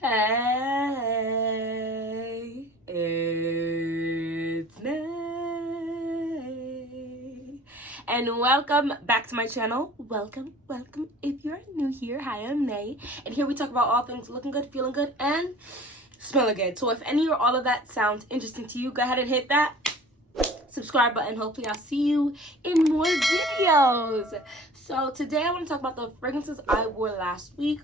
Hey, it's Nay. And welcome back to my channel. Welcome. If you're new here, hi, I'm Nay. And here we talk about all things looking good, feeling good, and smelling good. So if any or all of that sounds interesting to you, go ahead and hit that subscribe button. Hopefully I'll see you in more videos. So today I want to talk about the fragrances I wore last week.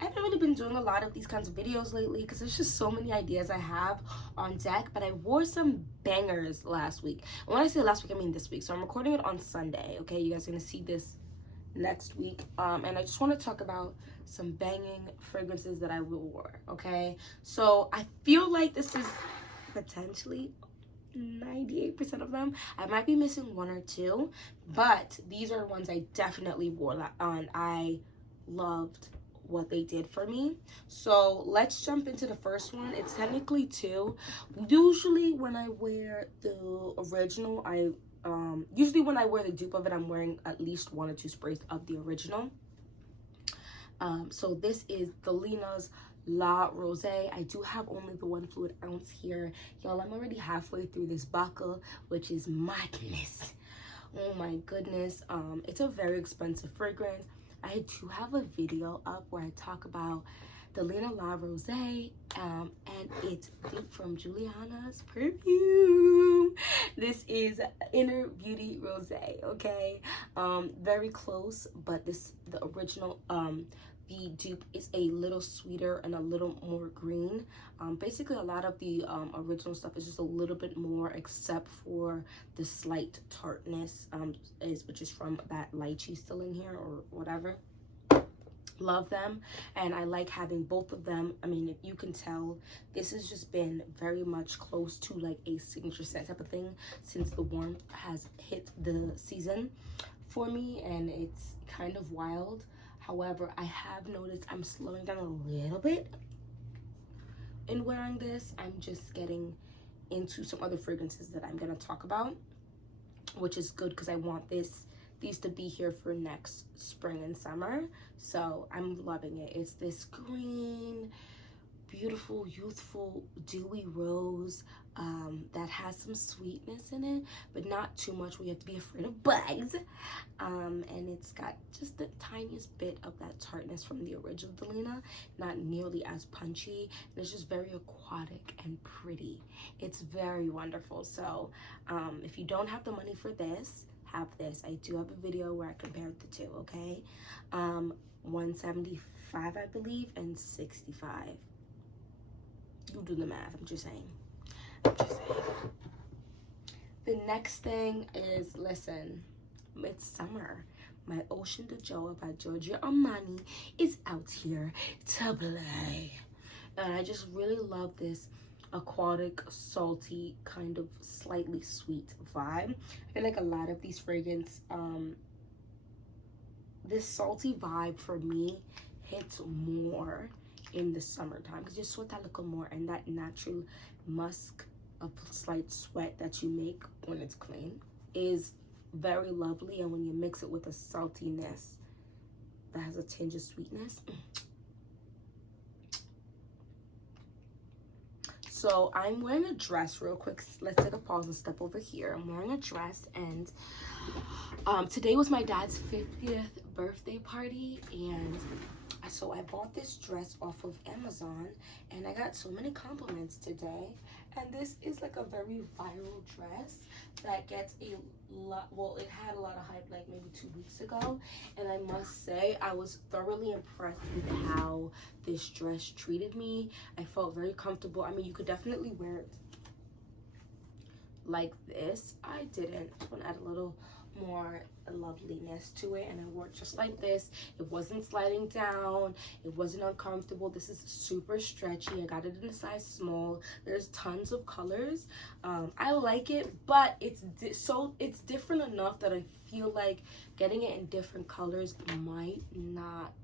I haven't really been doing a lot of these kinds of videos lately because there's just so many ideas I have on deck, but I wore some bangers last week. And when I say last week, I mean this week. So I'm recording it on Sunday, okay? You guys are going to see this next week. And I just want to talk about some banging fragrances that I wore, okay? So I feel like this is potentially 98% of them. I might be missing one or two, but these are ones I definitely wore on. I loved what they did for me. So let's jump into the first one. It's technically two. Usually when I wear the original, usually when I wear the dupe of it, I'm wearing at least one or two sprays of the original. So this is the Lena's La Rose. I do have only the 1 fluid ounce here. Y'all, I'm already halfway through this bottle, which is madness. Oh my goodness. It's a very expensive fragrance. I do have a video up where I talk about the Lena La Rose, and it's from Juliana's perfume. This is Inner Beauty Rose, okay? Very close, but the original, the dupe is a little sweeter and a little more green. Basically, a lot of the original stuff is just a little bit more, except for the slight tartness, which is from that lychee still in here or whatever. Love them, and I like having both of them. I mean, if you can tell, this has just been very much close to like a signature scent type of thing since the warmth has hit the season for me, and it's kind of wild. However, I have noticed I'm slowing down a little bit in wearing this. I'm just getting into some other fragrances that I'm going to talk about, which is good because I want these to be here for next spring and summer. So I'm loving it. It's this green, beautiful, youthful, dewy rose that has some sweetness in it, but not too much where you have to be afraid of bugs. And it's got just the tiniest bit of that tartness from the original Delina, not nearly as punchy, and it's just very aquatic and pretty. It's very wonderful. So if you don't have the money for this, have this. I do have a video where I compared the two, okay? 175, I believe, and 65. You do the math. I'm just saying. The next thing is, listen, it's summer. My Ocean de Joa by Giorgio Armani is out here to play. And I just really love this aquatic, salty, kind of slightly sweet vibe. I feel like a lot of these fragrances, this salty vibe for me hits more in the summertime because you sweat that little more, and that natural musk of slight sweat that you make when it's clean is very lovely, and when you mix it with a saltiness that has a tinge of sweetness. So I'm wearing a dress real quick. Let's take a pause and step over here. I'm wearing a dress, and today was my dad's 50th birthday party, and so I bought this dress off of Amazon, and I got so many compliments today. And this is like a very viral dress that gets a lot, well, it had a lot of hype like maybe 2 weeks ago, and I must say I was thoroughly impressed with how this dress treated me. I felt very comfortable. I mean, you could definitely wear it like this. I didn't. I want to add a little more loveliness to it, and I wore it just like this. It wasn't sliding down, it wasn't uncomfortable. This is super stretchy. I got it in a size small. There's tons of colors. I like it, but it's different enough that I feel like getting it in different colors might not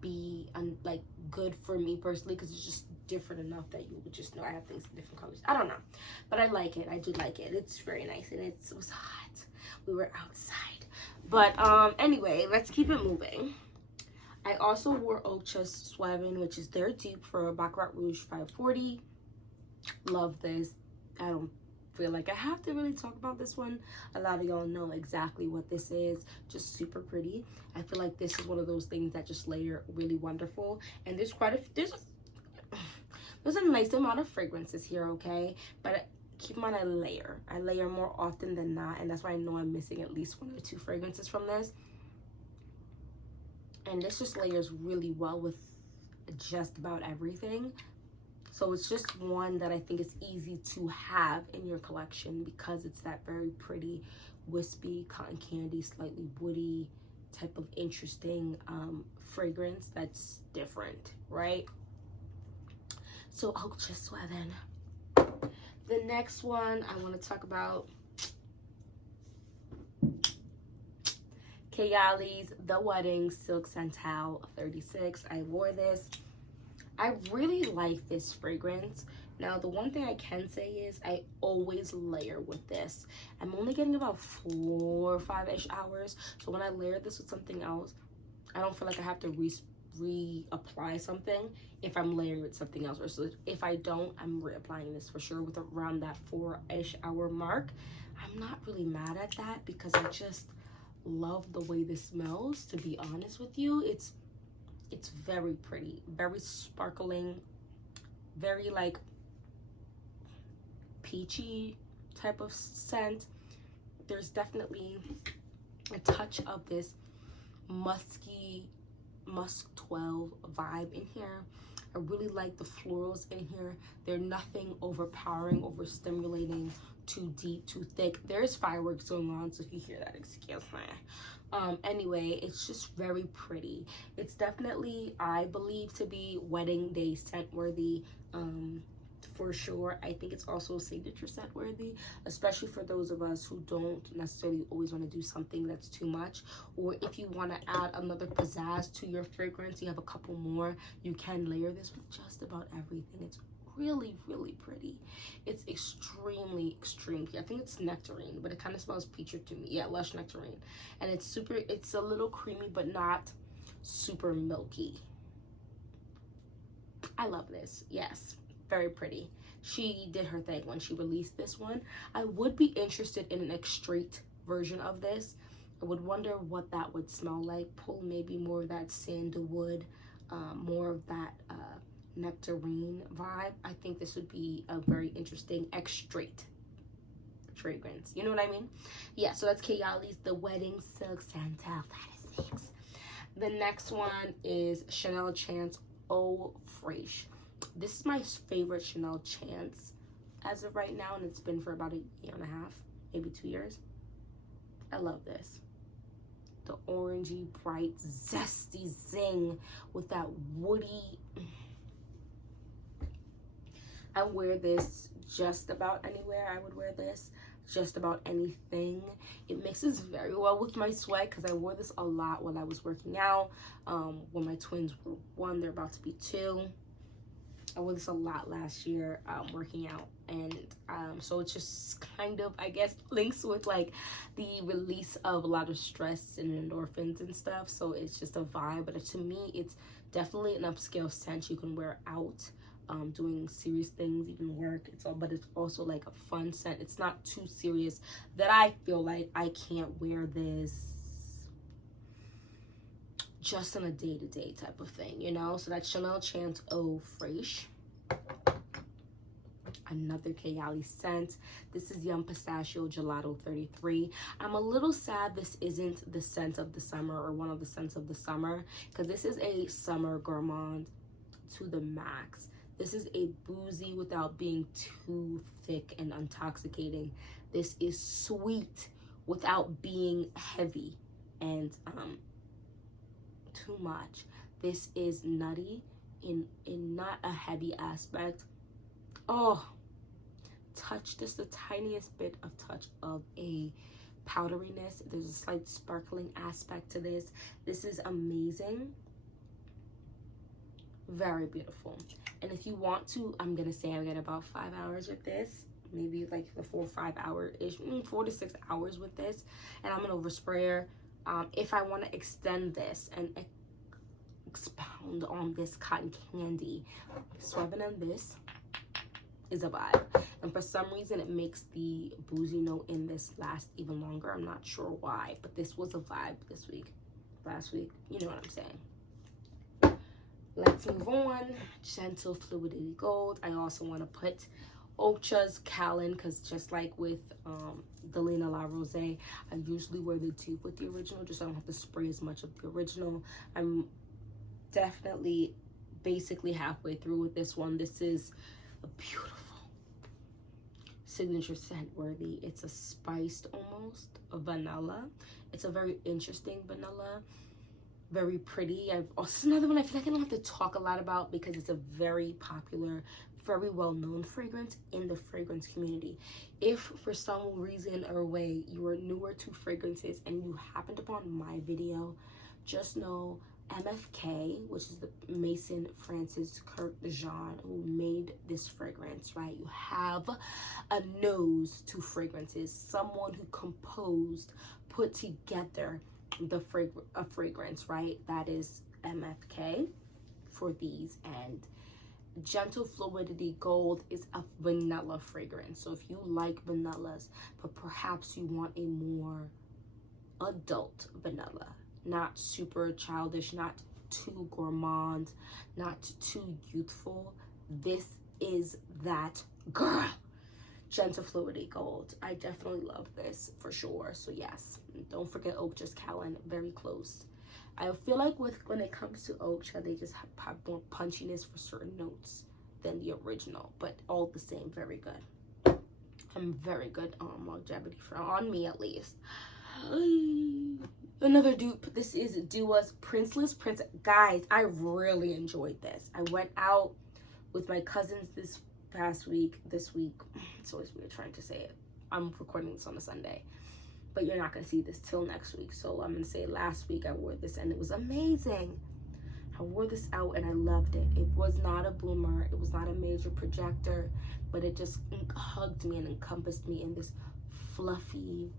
be like good for me personally, because it's just different enough that you would just know I have things in different colors. I don't know, but I like it. I do like it. It's very nice, and it was hot. We were outside, but anyway, let's keep it moving. I also wore Ultra Suavin, which is their dupe for Baccarat Rouge 540. Love this. I don't feel like I have to really talk about this one. A lot of y'all know exactly what this is. Just super pretty. I feel like this is one of those things that just layer really wonderful. And there's there's a nice amount of fragrances here, okay? But keep in mind, I layer more often than not, and that's why I know I'm missing at least 1 or 2 fragrances from this. And this just layers really well with just about everything. So it's just one that I think is easy to have in your collection because it's that very pretty, wispy, cotton candy, slightly woody type of interesting fragrance that's different, right? So Ultra Suavin. The next one I want to talk about, Kayali's The Wedding Silk Santal 36. I wore this. I really like this fragrance. Now, the one thing I can say is I always layer with this. I'm only getting about 4 or 5-ish hours. So when I layer this with something else, I don't feel like I have to reapply something if I'm layering with something else. Versus if I don't, I'm reapplying this for sure with around that 4-ish hour mark. I'm not really mad at that because I just love the way this smells, to be honest with you. It's very pretty, very sparkling, very like peachy type of scent. There's definitely a touch of this musky musk 12 vibe in here. I really like the florals in here. They're nothing overpowering, overstimulating, too deep, too thick. There's fireworks going on, so if you hear that, excuse me. Anyway, it's just very pretty. It's definitely, I believe, to be wedding day scent worthy, for sure. I think it's also signature scent worthy, especially for those of us who don't necessarily always want to do something that's too much, or if you want to add another pizzazz to your fragrance, you have a couple more, you can layer this with just about everything. It's really, really pretty. It's extremely I think it's nectarine, but it kind of smells peachy to me. Yeah, lush nectarine. And it's a little creamy, but not super milky. I love this. Yes, very pretty. She did her thing when she released this one. I would be interested in an extrait version of this. I would wonder what that would smell like. Pull maybe more of that sandalwood, more of that nectarine vibe. I think this would be a very interesting extrait fragrance. You know what I mean? Yeah, so that's Kayali's The Wedding Silk Santal 36. The next one is Chanel Chance Eau Fraiche. This is my favorite Chanel Chance as of right now, and it's been for about 1.5 years, maybe 2 years. I love this. The orangey, bright, zesty zing with that woody. I wear this just about anywhere. I would wear this just about anything. It mixes very well with my sweat because I wore this a lot while I was working out. When my twins were 1, they're about to be 2. I wore this a lot last year working out, and so it just kind of, I guess, links with like the release of a lot of stress and endorphins and stuff. So it's just a vibe, but to me it's definitely an upscale scent you can wear out, doing serious things, even work. But it's also like a fun scent. It's not too serious that I feel like I can't wear this just on a day-to-day type of thing, you know? So that's Chanel Chance Eau Fraiche. Another Kayali scent. This is Yum Pistachio Gelato 33. I'm a little sad this isn't the scent of the summer, or one of the scents of the summer, because this is a summer gourmand to the max. This is a boozy without being too thick and intoxicating. This is sweet without being heavy and too much. This is nutty in not a heavy aspect. Oh, touch, just the tiniest bit of touch of a powderiness. There's a slight sparkling aspect to this. This is amazing. Very beautiful. And if you want to, I'm gonna say I get about 5 hours with this, maybe like the 4 or 5 hour ish, 4 to 6 hours with this, and I'm an oversprayer. If I want to extend this and expound on this cotton candy. Sweating on this is a vibe, and for some reason it makes the boozy note in this last even longer. I'm not sure why, but this was a vibe this week. Last week, you know what I'm saying. Let's move on. Gentlefluity Gold. I also want to put Ocha's Callan, because just like with the Lena La Rose, I usually wear the dupe with the original just so I don't have to spray as much of the original. I'm definitely basically halfway through with this one. This is a beautiful signature scent worthy. It's a spiced almost a vanilla. It's a very interesting vanilla, very pretty. This is another one I feel like I don't have to talk a lot about because it's a very popular, very well-known fragrance in the fragrance community. If for some reason or way you are newer to fragrances and you happened upon my video, just know MFK, which is the Mason Francis Kirk Jean, who made this fragrance, right? You have a nose to fragrances, someone who composed, put together a fragrance, right? That is MFK for these. And Gentlefluity Gold is a vanilla fragrance. So if you like vanillas, but perhaps you want a more adult vanilla, not super childish, not too gourmand, not too youthful, this is that girl. Gentlefluity Gold. I definitely love this for sure. So yes, don't forget Ocha's Callan, very close. I feel like when it comes to Ocha, they just have more punchiness for certain notes than the original, but all the same, very good. I'm very good longevity on me at least. Another dupe. This is Dua's Princeless Princess. Guys, I really enjoyed this. I went out with my cousins this week. It's always weird trying to say it. I'm recording this on a Sunday, but you're not going to see this till next week. So I'm going to say last week I wore this and it was amazing. I wore this out and I loved it. It was not a boomer. It was not a major projector, but it just hugged me and encompassed me in this fluffy,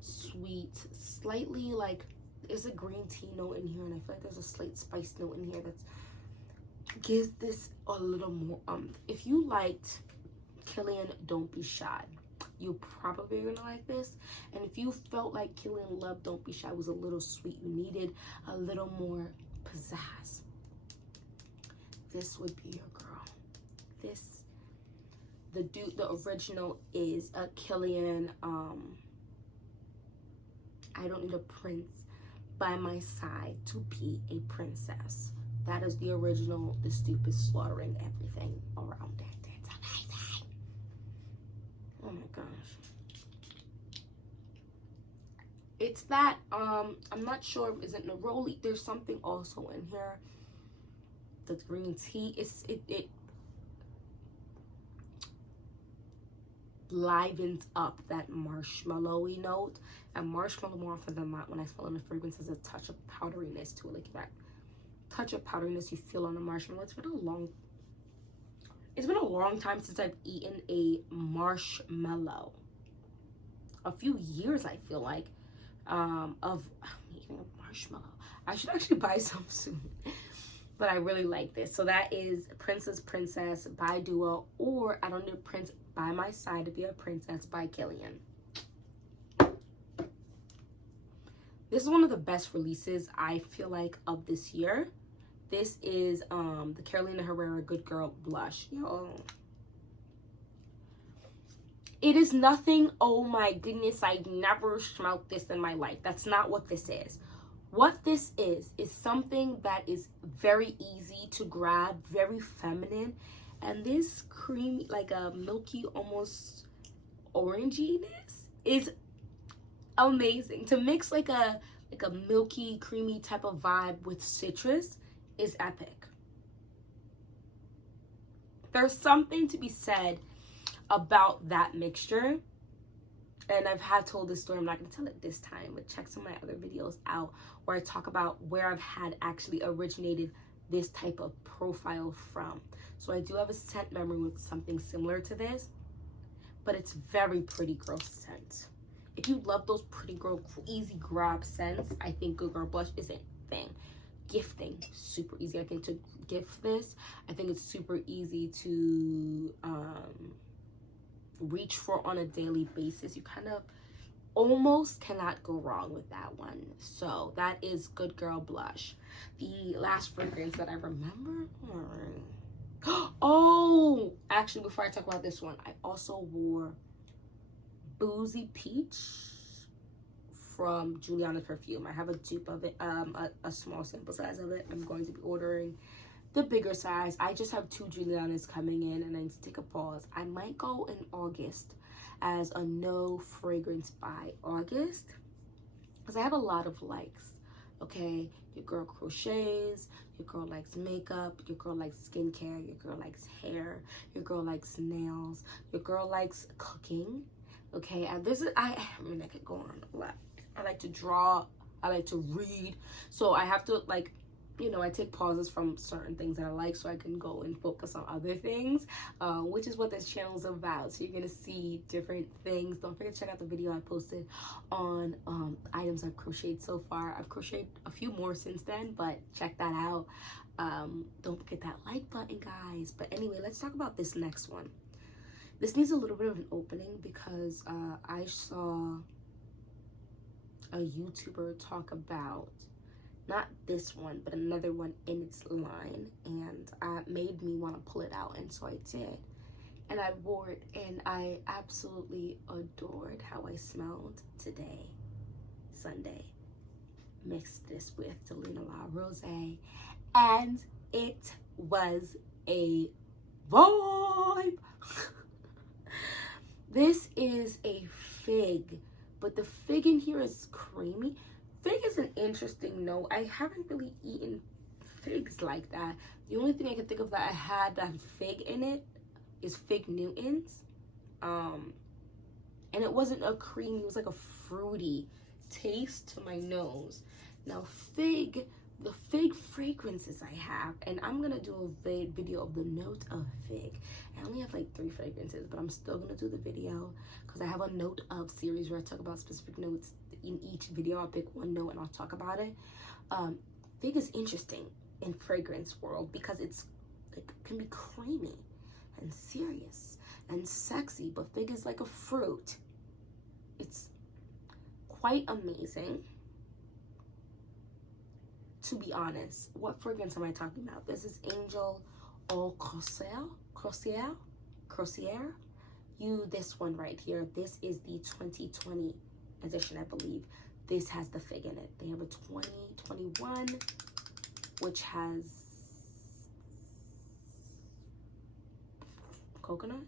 sweet, slightly like, there's a green tea note in here, and I feel like there's a slight spice note in here that gives this a little more if you liked Killian Don't Be Shy, you probably are gonna like this. And if you felt like Killian Love Don't Be Shy was a little sweet, you needed a little more pizzazz, this would be your girl. The original is a Killian I don't need a prince by my side to be a princess. That is the original. The dupe is slaughtering everything around it. It's amazing. Oh my gosh. It's that, I'm not sure, is it neroli? There's something also in here. The green tea, it livens up that marshmallowy note. And marshmallow, more often than not, when I smell in the fragrance, has a touch of powderiness to it. Like that touch of powderiness you feel on a marshmallow. It's been a long time since I've eaten a marshmallow. A few years, I feel like, of eating a marshmallow. I should actually buy some soon. But I really like this. So that is Princess by Dua, or I Don't Need a Prince by My Side to Be a Princess by Killian. This is one of the best releases, I feel like, of this year. This is the Carolina Herrera Good Girl Blush. Yo. It is nothing, oh my goodness, I've never smelled this in my life. That's not what this is. What this is something that is very easy to grab, very feminine. And this creamy, like a milky, almost oranginess is amazing. To mix like a milky, creamy type of vibe with citrus is epic. There's something to be said about that mixture. And I've told this story, I'm not going to tell it this time, but check some of my other videos out where I talk about where I've had actually originated this type of profile from. So I do have a scent memory with something similar to this, but it's very pretty girl scent. If you love those pretty girl, easy grab scents, I think Good Girl Blush is a thing. gifting, super easy. I think to gift this, I think it's super easy to reach for on a daily basis. You kind of almost cannot go wrong with that one. So that is Good Girl Blush. The last fragrance that I remember, oh, actually, before I talk about this one, I also wore Boozy Peach from Juliana's perfume. I have a dupe of it, a small sample size of it. I'm going to be ordering the bigger size. I just have 2 Julianas coming in, and I need to take a pause. I might go in August as a no fragrance by August, because I have a lot of likes. Okay, your girl crochets, your girl likes makeup, your girl likes skincare, your girl likes hair, your girl likes nails, your girl likes cooking. Okay, and this is, I mean, I could go on a lot. I like to draw, I like to read, so I have to, like, you know, I take pauses from certain things that I like so I can go and focus on other things, which is what this channel is about. So you're gonna see different things. Don't forget to check out the video I posted on items I've crocheted so far. I've crocheted a few more since then, but check that out. Don't forget that like button, guys. But anyway, let's talk about this next one. This needs a little bit of an opening because I saw a YouTuber talk about not this one, but another one in its line, and made me want to pull it out, and so I did. And I wore it, and I absolutely adored how I smelled today, Sunday. Mixed this with Delina La Rose, and it was a vibe. This is a fig, but the fig in here is creamy. Fig is an interesting note. I haven't really eaten figs like that. The only thing I can think of that I had that fig in it is Fig Newtons. And it wasn't a creamy, it was like a fruity taste to my nose. Now fig, the fig fragrances I have, and I'm gonna do a video of the note of fig. I only have like 3 fragrances, but I'm still gonna do the video because I have a note of series where I talk about specific notes. In each video I'll pick one note and I'll talk about it. Fig is interesting in fragrance world because it's like can be creamy and serious and sexy, but fig is like a fruit. It's quite amazing. To be honest, what fragrance am I talking about? This is Angel Au Crociere. This one right here. This is the 2020 edition, I believe. This has the fig in it. They have a 2021, which has coconut,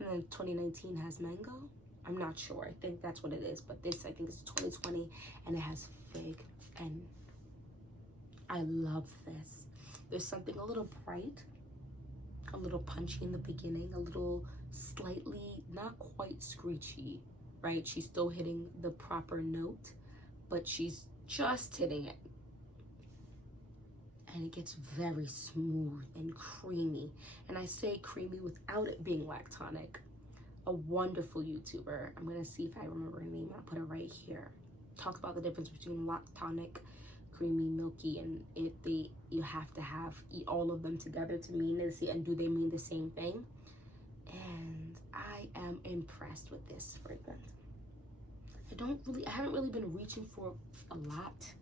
and then 2019 has mango. I'm not sure. I think that's what it is, but this I think is 2020, and it has fig, and I love this. There's something a little bright, a little punchy in the beginning, a little slightly not quite screechy, right? She's still hitting the proper note, but she's just hitting it. And it gets very smooth and creamy. And I say creamy without it being lactonic. A wonderful YouTuber. I'm gonna see if I remember her name. I'll put it right here. Talk about the difference between lactonic, creamy, milky, and if you have to eat all of them together to mean this, and do they mean the same thing? And I am impressed with this fragrance. I haven't really been reaching for a lot,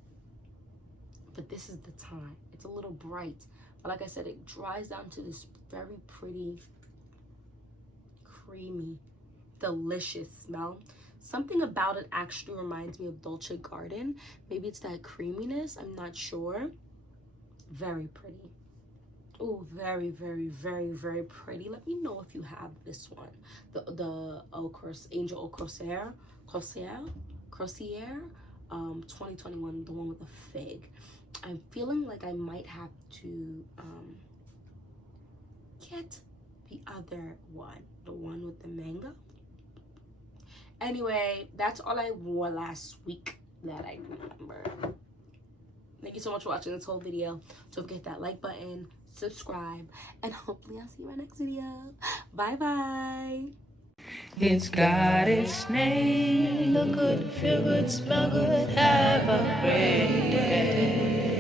but this is the time. It's a little bright, but like I said, it dries down to this very pretty, creamy, delicious smell. Something about it actually reminds me of Dolce Garden. Maybe it's that creaminess, I'm not sure. Very pretty. Oh, very, very, very, very pretty. Let me know if you have this one. The Angel Au Crociere, 2021, the one with the fig. I'm feeling like I might have to get the other one, the one with the mango. Anyway, that's all I wore last week that I remember. Thank you so much for watching this whole video. Don't forget that like button, subscribe, and hopefully I'll see you in my next video. Bye bye. It's got its name. Look good, feel good, smell good, have a great day.